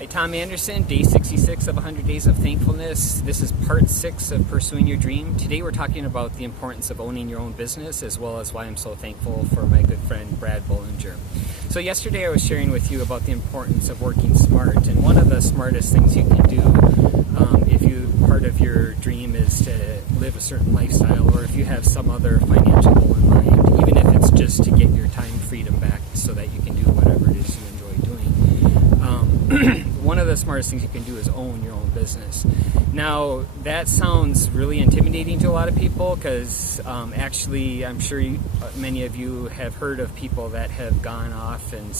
Hi, Tom Anderson, day 66 of 100 Days of Thankfulness. This is part 6 of Pursuing Your Dream. Today we're talking about the importance of owning your own business, as well as why I'm so thankful for my good friend Brad Bollinger. So yesterday I was sharing with you about the importance of working smart, and one of the smartest things you can do if part of your dream is to live a certain lifestyle, or if you have some other financial goal in mind, even if it's just to get your time freedom back so that you can do whatever it is you enjoy doing. One of the smartest things you can do is own your own business. Now, that sounds really intimidating to a lot of people because actually I'm sure many of you have heard of people that have gone off and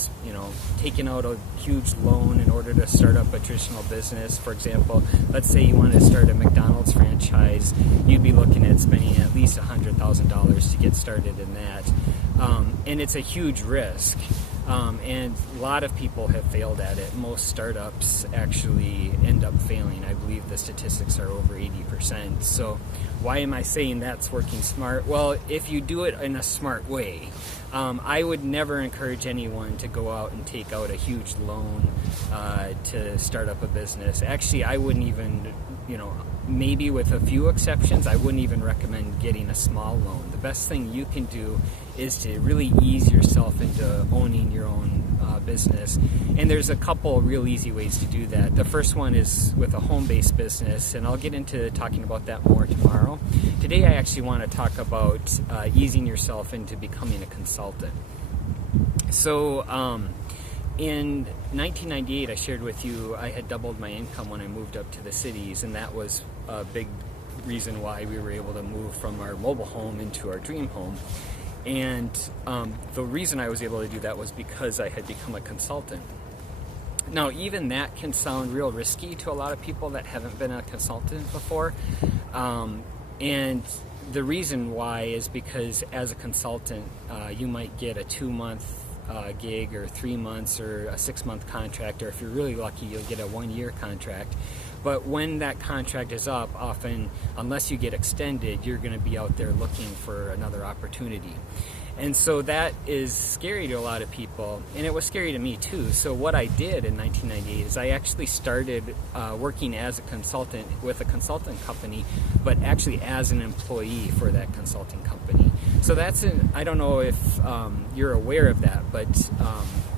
taken out a huge loan in order to start up a traditional business. For example, let's say you want to start a McDonald's franchise, you'd be looking at spending at least $100,000 to get started in that. And it's a huge risk. And a lot of people have failed at it. Most startups actually end up failing. I believe the statistics are over 80%. So why am I saying that's working smart? Well, if you do it in a smart way, I would never encourage anyone to go out and take out a huge loan to start up a business. Actually, I wouldn't even, maybe with a few exceptions, I wouldn't even recommend getting a small loan. The best thing you can do is to really ease yourself into owning your own business. And there's a couple real easy ways to do that. The first one is with a home-based business, and I'll get into talking about that more tomorrow. Today I actually want to talk about easing yourself into becoming a consultant. So in 1998, I shared with you I had doubled my income when I moved up to the cities, and that was a big reason why we were able to move from our mobile home into our dream home. And the reason I was able to do that was because I had become a consultant. Now, even that can sound real risky to a lot of people that haven't been a consultant before. And the reason why is because as a consultant, you might get a 2-month gig or 3 months or a 6-month contract, or if you're really lucky, you'll get a 1-year contract. But when that contract is up, often, unless you get extended, you're going to be out there looking for another opportunity. And so that is scary to a lot of people, and it was scary to me too. So what I did in 1998 is I actually started working as a consultant with a consulting company, but actually as an employee for that consulting company. So I don't know if you're aware of that, but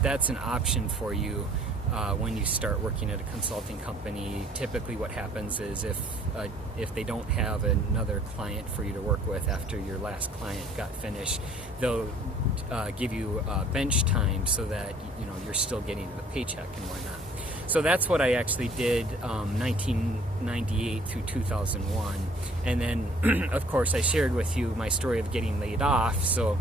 that's an option for you. When you start working at a consulting company, typically what happens is if they don't have another client for you to work with after your last client got finished, they'll give you bench time so that you're still getting the paycheck and whatnot. So that's what I actually did 1998 through 2001. And then, of course, I shared with you my story of getting laid off. So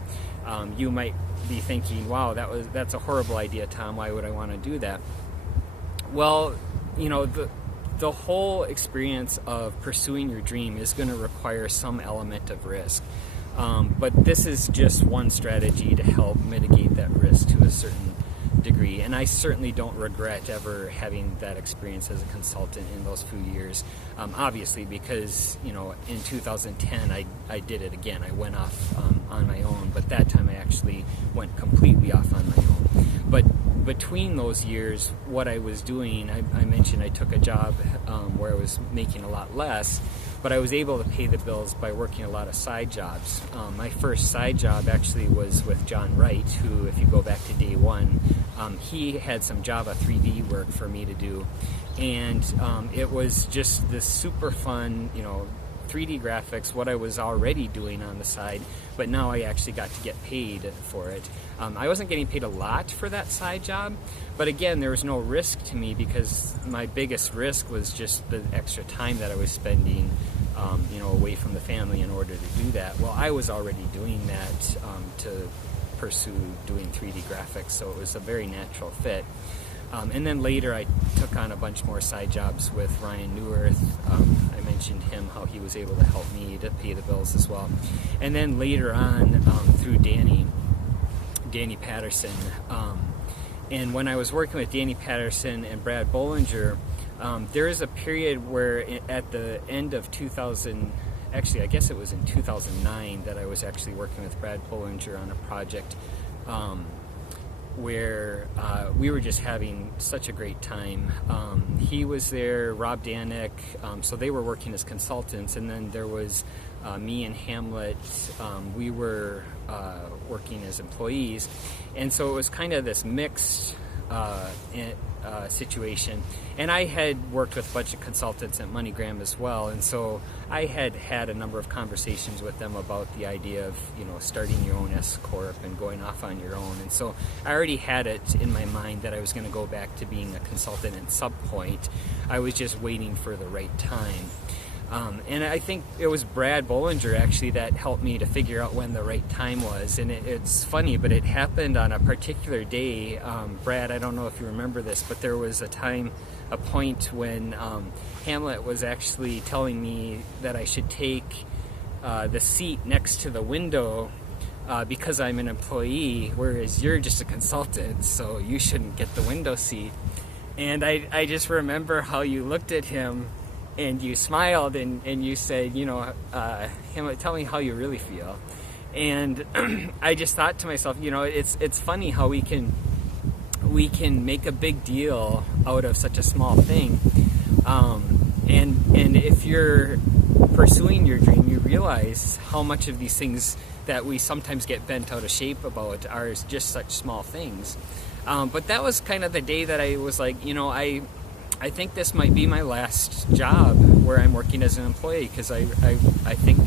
you might be thinking, wow, that's a horrible idea, Tom. Why would I want to do that? Well, the whole experience of pursuing your dream is going to require some element of risk. But this is just one strategy to help mitigate that risk to a certain degree. And I certainly don't regret ever having that experience as a consultant in those few years. Obviously, because, in 2010, I did it again. I went off on my own, but that time I actually went completely off on my own. But between those years, what I was doing, I mentioned I took a job where I was making a lot less, but I was able to pay the bills by working a lot of side jobs. My first side job actually was with John Wright, who, if you go back to day one, he had some Java 3D work for me to do. And it was just this super fun, 3D graphics, what I was already doing on the side, but now I actually got to get paid for it. I wasn't getting paid a lot for that side job, but again, there was no risk to me because my biggest risk was just the extra time that I was spending away from the family in order to do that. Well, I was already doing that to pursue doing 3D graphics, so it was a very natural fit. And then later I took on a bunch more side jobs with Ryan Neuwirth. I mentioned him, how he was able to help me to pay the bills as well. And then later on through Danny Patterson. And when I was working with Danny Patterson and Brad Bollinger, there is a period where at the end of 2000, actually I guess it was in 2009, that I was actually working with Brad Bollinger on a project where we were just having such a great time. He was there, Rob Danek, so they were working as consultants, and then there was me and Hamlet. We were working as employees, and so it was kind of this mixed situation. And I had worked with a bunch of consultants at MoneyGram as well, and so I had had a number of conversations with them about the idea of, you know, starting your own S Corp and going off on your own. And so I already had it in my mind that I was going to go back to being a consultant at some point. I was just waiting for the right time. And I think it was Brad Bollinger actually that helped me to figure out when the right time was. And it's funny, but it happened on a particular day. Brad, I don't know if you remember this, but there was a point when Hamlet was actually telling me that I should take the seat next to the window because I'm an employee, whereas you're just a consultant, so you shouldn't get the window seat. And I just remember how you looked at him and you smiled and you said, you know, Hamlet, tell me how you really feel. And I just thought to myself, you know, it's funny how we can make a big deal out of such a small thing. And if you're pursuing your dream, you realize how much of these things that we sometimes get bent out of shape about are just such small things. But that was kind of the day that I was like, you know, I think this might be my last job where I'm working as an employee, because I think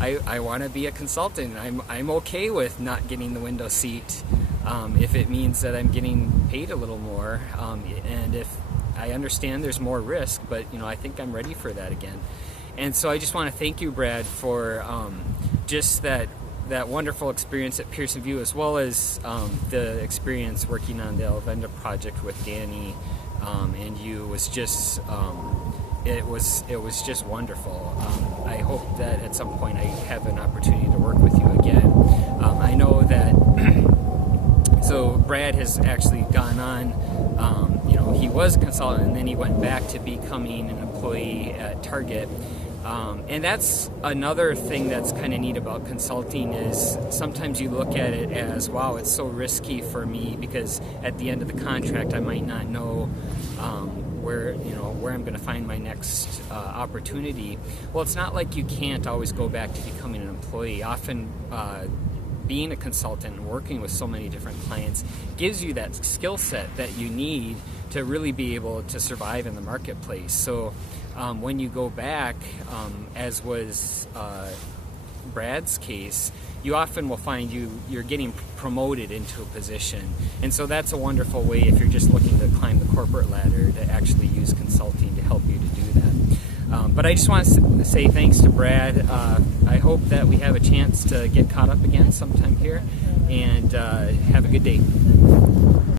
I want to be a consultant. I'm okay with not getting the window seat if it means that I'm getting paid a little more, and if I understand there's more risk, but you know, I think I'm ready for that again. And so I just want to thank you, Brad, for just that wonderful experience at Pearson View, as well as the experience working on the Alvenda project with Danny and you. Was just it was just wonderful. I hope that at some point I have an opportunity to work with you again. I know that so Brad has actually gone on, you know, he was a consultant and then he went back to becoming an employee at Target. And that's another thing that's kind of neat about consulting, is sometimes you look at it as, wow, it's so risky for me because at the end of the contract I might not know where I'm going to find my next opportunity. Well, it's not like you can't always go back to becoming an employee. Often being a consultant and working with so many different clients gives you that skill set that you need to really be able to survive in the marketplace. So when you go back, as was Brad's case, you often will find you're getting promoted into a position. And so that's a wonderful way, if you're just looking to climb the corporate ladder, to actually use consulting to help you to do that. But I just want to say thanks to Brad. I hope that we have a chance to get caught up again sometime here, and have a good day.